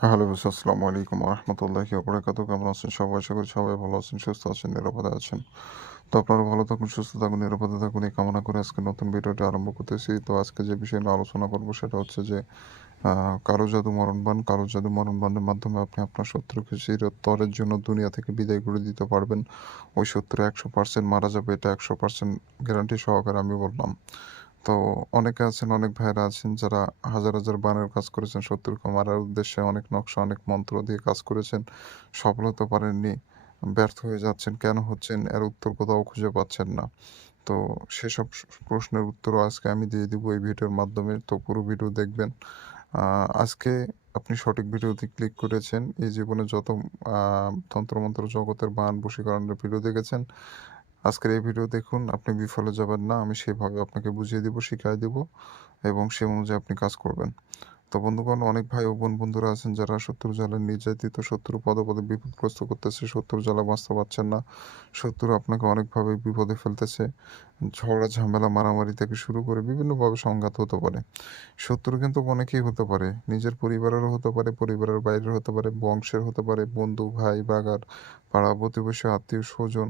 Hello boss, আসসালামু আলাইকুম রহমতুল্লাহি ওবরাকাতু। কেমন আছেন সবাই? আশা করি সবাই ভালো আছেন, সুস্থ আছেন, নিরাপদে আছেন। তো আপনারা ভালো থাকুন, সুস্থ থাকুন, নিরাপদে থাকুন এই কামনা করে আজকে নতুন ভিডিওটি আরম্ভ করতেছি। তো আজকে যে বিষয় নিয়ে আলোচনা করবো সেটা হচ্ছে যে কালো জাদু মরণবাণ। কালো জাদু মরণবাণের মাধ্যমে আপনি আপনার শত্রুকে চিরতরের জন্য দুনিয়া থেকে বিদায় করে দিতে পারবেন। ওই শত্রু 100% মারা যাবে, এটা 100% গ্যারান্টি সহকারে আমি বললাম। তো অনেকে আছেন, অনেক ভাইয়েরা আছেন যারা হাজার, হাজার বানের কাজ করেছেন শত্রুকে মারার উদ্দেশ্যে। অনেক নকশা, অনেক মন্ত্র দিয়ে কাজ করেছেন। সফল হতে পারেননি। ব্যর্থ হয়ে যাচ্ছেন। কেন হচ্ছেন? এর উত্তর কোথাও খুঁজে পাচ্ছেন না। তো সেসব প্রশ্নের উত্তরও আজকে আমি দিয়ে দিব এই ভিডিওর মাধ্যমে। তো পুরো ভিডিও দেখবেন। আজকে আপনি সঠিক ভিডিওতে ক্লিক করেছেন। এই জীবনে যত তন্ত্রমন্ত্র জগতের বান বশীকরণের ভিডিও দেখেছেন, আজকের এই ভিডিও দেখুন, আপনি বিফলে যাবেন না। আমি সেভাবে আপনাকে বুঝিয়ে দিব, শিখাই দিব এবং সে অনুযায়ী আপনি কাজ করবেন। তো বন্ধুগণ, অনেক ভাই ও বন্ধুরা আছেন যারা শত্রু জালে নির্যাতিত, শত্রু পদে, পদে বিপদগ্রস্ত করতেছে, শত্রুর জ্বালা বাঁচতে পারছেন না। শত্রু আপনাকে অনেকভাবে বিপদে ফেলতেছে। ঝগড়া, ঝামেলা, মারামারি থেকে শুরু করে বিভিন্নভাবে সংঘাত হতে পারে। শত্রু কিন্তু অনেকেই হতে পারে। নিজের পরিবারেরও হতে পারে, পরিবারের বাইরের হতে পারে, বংশের হতে পারে, বন্ধু, ভাই, বাগার, পাড়া প্রতিবেশী, আত্মীয়-স্বজন,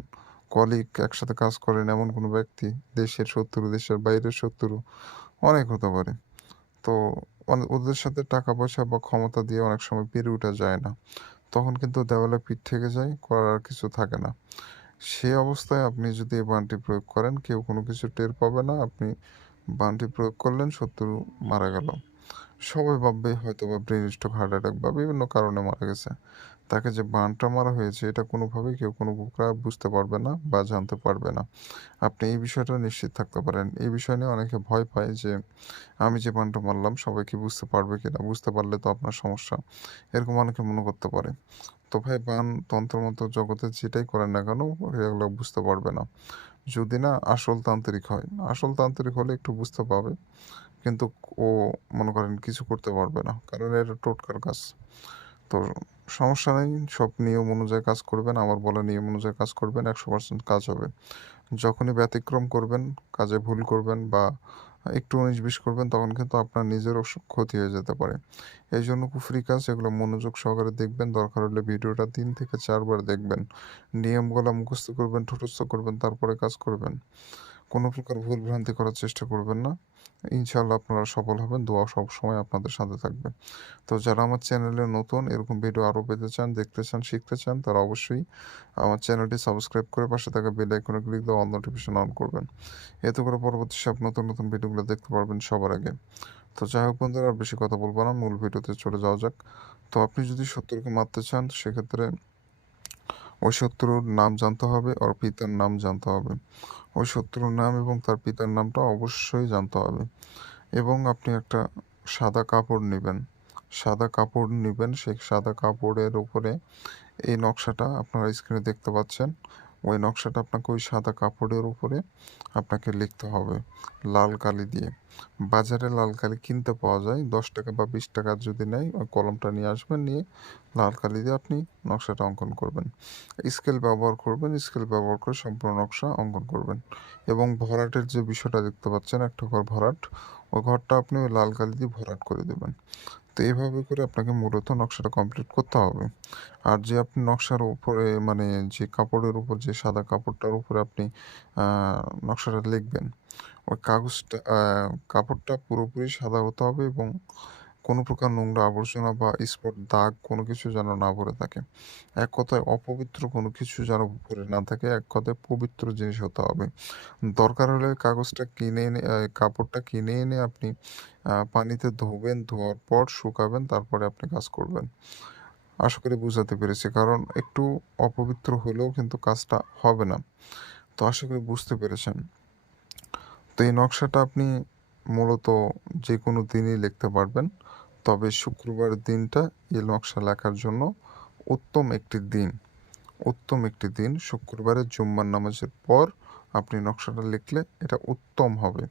কলিগ, একসাথে কাজ করেন এমন কোনো ব্যক্তি, দেশের শত্রু, দেশের বাইরের শত্রু অনেক হতে পারে। তো ওদের সাথে টাকা-পয়সা বা ক্ষমতা দিয়ে অনেক সময় পেরে ওঠা যায় না। তখন কিন্তু দেওয়ালে পিঠ থেকে যায়, করার আর কিছু থাকে না। সে অবস্থায় আপনি যদি এই বাণটি প্রয়োগ করেন, কেউ কোনো কিছু টের পাবে না। আপনি বাণটি প্রয়োগ করলেন, শত্রু মারা গেল। সবাই ভাববে হয়তোবা ব্রেন স্ট্রোক, হার্ট অ্যাটাক বা বিভিন্ন কারণে মারা গেছে। তাকে যে বানটা মারা হয়েছে এটা কোনোভাবেই কেউ কোনো প্রকার বুঝতে পারবে না বা জানতে পারবে না। আপনি এই বিষয়টা নিশ্চিত থাকতে পারেন। এই বিষয় নিয়ে অনেকে ভয় পায় যে আমি যে বানটা মারলাম সবাই কি বুঝতে পারবে কিনা? বুঝতে পারলে তো আপনার সমস্যা। এরকম অনেকে মনে করতে পারে। তো ভাই, বান, তন্ত্রমন্ত্র জগতে যেটাই করেন না কেন এগুলো বুঝতে পারবে না। যদি না আসল তান্ত্রিক হয়। আসল তান্ত্রিক হলে একটু বুঝতে পাবে। কিন্তু ও মনে করেন কিছু করতে পারবে না। কারণ এটা টোটকার কাজ। তো সমস্যা নেই। সব নিয়ম অনুযায়ী কাজ করবেন। আমার বলা নিয়ম অনুযায়ী কাজ করবেন। 100% কাজ হবে। যখনই ব্যতিক্রম করবেন, কাজে ভুল করবেন বা একটু 19-20 করবেন তখন কিন্তু আপনার নিজেরও ক্ষতি হয়ে যেতে পারে। এইজন্য কুফরি কাজ এগুলো মনোযোগ সহকারে দেখবেন। দরকার হলে ভিডিওটা ৩ থেকে ৪ বার দেখবেন। নিয়মগুলা মুখস্থ করবেন, ঠোঁটস্থ করবেন, তারপরে কাজ করবেন। কোনো প্রকার ভুল ভ্রান্তি করার চেষ্টা করবেন না। ইনশাআল্লাহ আপনারা সফল হবেন। দোয়া সবসময় আপনাদের সাথে থাকবে। তো যারা আমার চ্যানেলে নতুন, এরকম ভিডিও আরও পেতে চান, দেখতে চান, শিখতে চান, তারা অবশ্যই আমার চ্যানেলটি সাবস্ক্রাইব করে পাশে থাকা বেল আইকনে ক্লিক দিয়ে অল নোটিফিকেশন অন করবেন। এতে করে পরবর্তী সব নতুন, নতুন ভিডিওগুলো দেখতে পারবেন সবার আগে। তো যাই হোক বন্ধুরা, আর বেশি কথা বলবো না। মূল ভিডিওতে চলে যাওয়া যাক। তো আপনি যদি শত্রুকে মারতে চান সেক্ষেত্রে ওই শত্রুর নাম জানতে হবে, ওর পিতার নাম জানতে হবে। ওই শত্রুর নাম এবং তার পিতার নামটা অবশ্যই জানতে হবে। এবং আপনি একটা সাদা কাপড় নিবেন। সাদা কাপড় নিবেন, সেই সাদা কাপড়ের উপরে এই নকশাটা আপনারা স্ক্রিনে দেখতে পাচ্ছেন। ওই নকশাটা আপনাকে ওই সাদা কাপড়ের উপরে আপনাকে লিখতে হবে লাল কালি দিয়ে। বাজারে লাল কালি কিনতে পাওয়া যায়, 10 টাকা বা 20 টাকার যদি নেয় ওই কলমটা নিয়ে আসবেন, নিয়ে লাল কালি দিয়ে আপনি নকশাটা অঙ্কন করবেন। স্কেল ব্যবহার করবেন, স্কেল ব্যবহার করে সম্পূর্ণ নকশা অঙ্কন করবেন। এবং ভরাটের যে বিষয়টা দেখতে পাচ্ছেন, একটা ঘর ভরাট, ওই ঘরটা আপনি ওই লাল কালি দিয়ে ভরাট করে দেবেন। তো এইভাবে করে আপনাকে মূলত নকশাটা কমপ্লিট করতে হবে। আর যে আপনি নকশার উপরে মানে যে কাপড়ের উপর, যে সাদা কাপড়টার উপরে আপনি নকশাটা লিখবেন, ওই কাগজটা কাপড়টা পুরোপুরি সাদা হতে হবে এবং কোনো প্রকার নোংরা আবর্জনা বা স্পট, দাগ কোনো কিছু যেন না ভরে থাকে। এক কথায় অপবিত্র কোনো কিছু যেন ভরে না থাকে। এক কথায় পবিত্র জিনিস হতে হবে। দরকার হলে কাগজটা কিনে এনে কাপড়টা কিনে এনে আপনি পানিতে ধোবেন, ধোয়ার পর শুকাবেন, তারপরে আপনি কাজ করবেন। আশা করি বুঝাতে পেরেছি। কারণ একটু অপবিত্র হলেও কিন্তু কাজটা হবে না। তো আশা করি বুঝতে পেরেছেন। তো এই নকশাটা আপনি মূলত যেকোনো দিনই লিখতে পারবেন। তবে শুক্রবার দিনটা এই নকশা লেখার জন্য উত্তম একটি দিন। উত্তম একটি দিন শুক্রবারের জুম্মার নামাজের পর আপনি নকশাটা লিখলে এটা উত্তম হবে।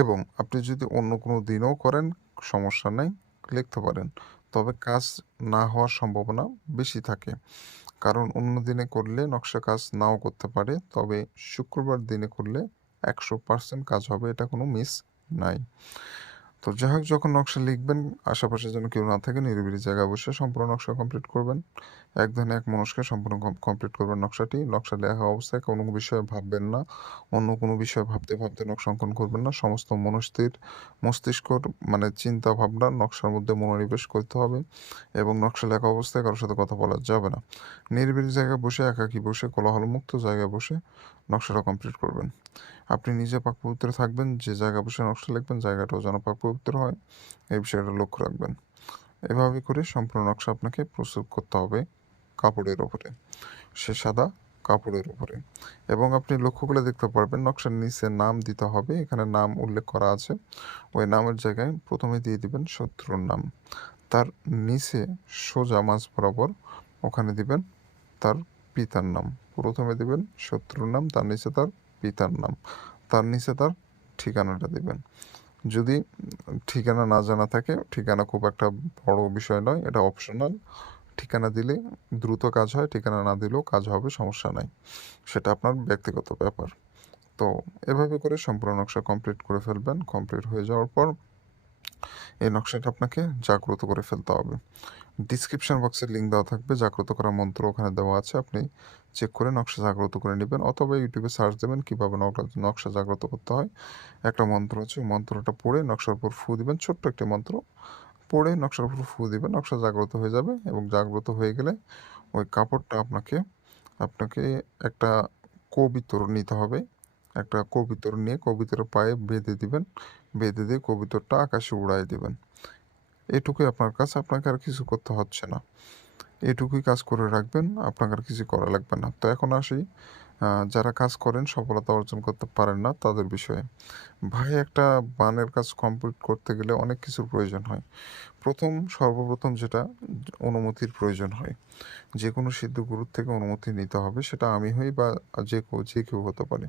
এবং আপনি যদি অন্য কোনো দিনেও করেন সমস্যা নাই, লিখতে পারেন। তবে কাজ না হওয়ার সম্ভাবনা বেশি থাকে। কারণ অন্য দিনে করলে নকশা কাজ নাও করতে পারে। তবে শুক্রবার দিনে করলে 100% কাজ হবে। এটা কোনো মিস নাই। তো যাই হোক, যখন নকশা লিখবেন আশেপাশে যেন কেউ না থাকে, নিরিবিলি জায়গায় বসে সম্পূর্ণ নকশা কমপ্লিট করবেন। এক ধ্যানে এক মনস্কে সম্পূর্ণ কমপ্লিট করবেন নকশাটি। নকশা লেখা অবস্থায় কোনো বিষয়ে ভাববেন না, অন্য কোনো বিষয়ে ভাবতে ভাবতে নকশা অঙ্কন করবেন না। সমস্ত মস্তিষ্কর মানে চিন্তা ভাবনা নকশার মধ্যে মনোনিবেশ করতে হবে এবং নকশা লেখা অবস্থায় কারোর সাথে কথা বলা যাবে না। নিরিবিলি জায়গায় বসে, একাকী বসে, কোলাহলমুক্ত জায়গায় বসে নকশাটা কমপ্লিট করবেন। আপনি নিজে পাক-পবিত্র থাকবেন, যে জায়গায় বসে নকশা লিখবেন জায়গাটাও যেন পাক-পবিত্র হয়, এই বিষয়টা লক্ষ্য রাখবেন। এভাবে করে সম্পূর্ণ নকশা আপনাকে প্রস্তুত করতে হবে কাপড়ের ওপরে, সে সাদা কাপড়ের উপরে। এবং আপনি লক্ষ্য করলে দেখতে পারবেন নকশার নিচে নাম দিতে হবে। এখানে নাম উল্লেখ করা আছে। ওই নামের জায়গায় প্রথমে দিয়ে দিবেন শত্রুর নাম। তার নিচে সোজা মাঝ বরাবর ওখানে দিবেন তার পিতার নাম। প্রথমে দিবেন শত্রুর নাম, তার নিচে তার পিতার নাম, তার নিচে তার ঠিকানাটা দিবেন। যদি ঠিকানা না জানা থাকে, ঠিকানা খুব একটা বড় বিষয় নয়, এটা অপশনাল। ঠিকানা দিলে দ্রুত কাজ হয়, ঠিকানা না দিলেও কাজ হবে, সমস্যা নাই। সেটা আপনার ব্যক্তিগত ব্যাপার। তো এভাবে করে সম্পূর্ণ নকশা কমপ্লিট করে ফেলবেন। কমপ্লিট হয়ে যাওয়ার পর এই নকশাটা আপনাকে জাগ্রত করে ফেলতে হবে। ডিসক্রিপশন বক্সে লিঙ্ক দেওয়া থাকবে, জাগ্রত করার মন্ত্র ওখানে দেওয়া আছে। আপনি চেক করে নকশা জাগ্রত করে নেবেন, অথবা ইউটিউবে সার্চ দেবেন কীভাবে নকশা জাগ্রত করতে হয়। একটা মন্ত্র আছে, ওই মন্ত্রটা পড়ে নকশার উপর ফু দিবেন, ছোট্ট একটি মন্ত্র পড়ে নকশার উপর ফু দিবেন, নকশা জাগ্রত হয়ে যাবে। এবং জাগ্রত হয়ে গেলে ওই কাপড়টা আপনাকে আপনাকে একটা কবিতর নিতে হবে। একটা কবিতর নিয়ে কবিতরের পায়ে বেঁধে দিবেন, বেঁধে দিয়ে কবিতরটা আকাশে উড়ায় দিবেন। এটুকুই আপনার কাজ, আপনাকে আর কিছু করতে হচ্ছে না। এটুকুই কাজ করে রাখবেন, আপনাকে আর কিছু করা লাগবে না। তো এখন আসি যারা কাজ করেন সফলতা অর্জন করতে পারেন না তাদের বিষয়ে। ভাই, একটা বানের কাজ কমপ্লিট করতে গেলে অনেক কিছুর প্রয়োজন হয়। সর্বপ্রথম যেটা অনুমতির প্রয়োজন হয়। যে কোনো সিদ্ধ গুরুর থেকে অনুমতি নিতে হবে, সেটা আমি হই বা যে কেউ হতে পারে।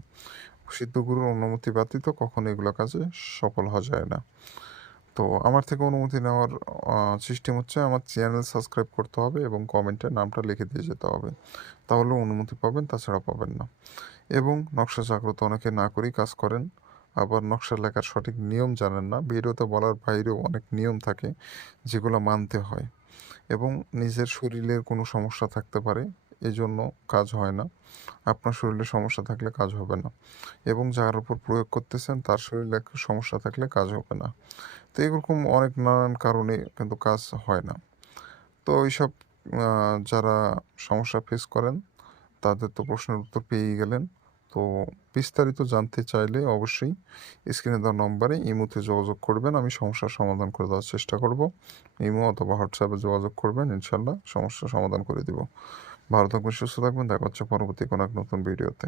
সিদ্ধ গুরুর অনুমতি ব্যতীত কখনো এগুলো কাজে সফল হওয়া যায় না। তো আমার থেকে অনুমতি নেওয়ার সিস্টেম হচ্ছে আমার চ্যানেল সাবস্ক্রাইব করতে হবে এবং কমেন্টে নামটা লিখে দিয়ে যেতে হবে। তাহলে অনুমতি পাবেন, তাছাড়া পাবেন না। এবং নকশা জাগ্রত অনেকে না করেই কাজ করেন। আবার নকশা লেখার সঠিক নিয়ম জানেন না। ভিডিওতে বলার বাইরেও অনেক নিয়ম থাকে যেগুলো মানতে হয়। এবং নিজের শরীরের কোনো সমস্যা থাকতে পারে, এজন্য কাজ হয় না। আপনার শরীরে সমস্যা থাকলে কাজ হবে না। এবং যার উপর প্রয়োগ করতেছেন তার শরীরে একটা সমস্যা থাকলে কাজ হবে না। তো এরকম অনেক নানান কারণে কিন্তু কাজ হয় না। তো এইসব যারা সমস্যা ফেস করেন তাদের তো প্রশ্নের উত্তর পেয়েই গেলেন। তো বিস্তারিত জানতে চাইলে অবশ্যই স্ক্রিনে দেওয়া নম্বরে ইমোতে যোগাযোগ করবেন। আমি সমস্যার সমাধান করে দেওয়ার চেষ্টা করব। ইমো অথবা হোয়াটসঅ্যাপে যোগাযোগ করবেন, ইনশাল্লাহ সমস্যার সমাধান করে দিব। ভালো থাকবেন, সুস্থ থাকবেন, দেখা হচ্ছে পরবর্তী কোনো এক নতুন ভিডিওতে।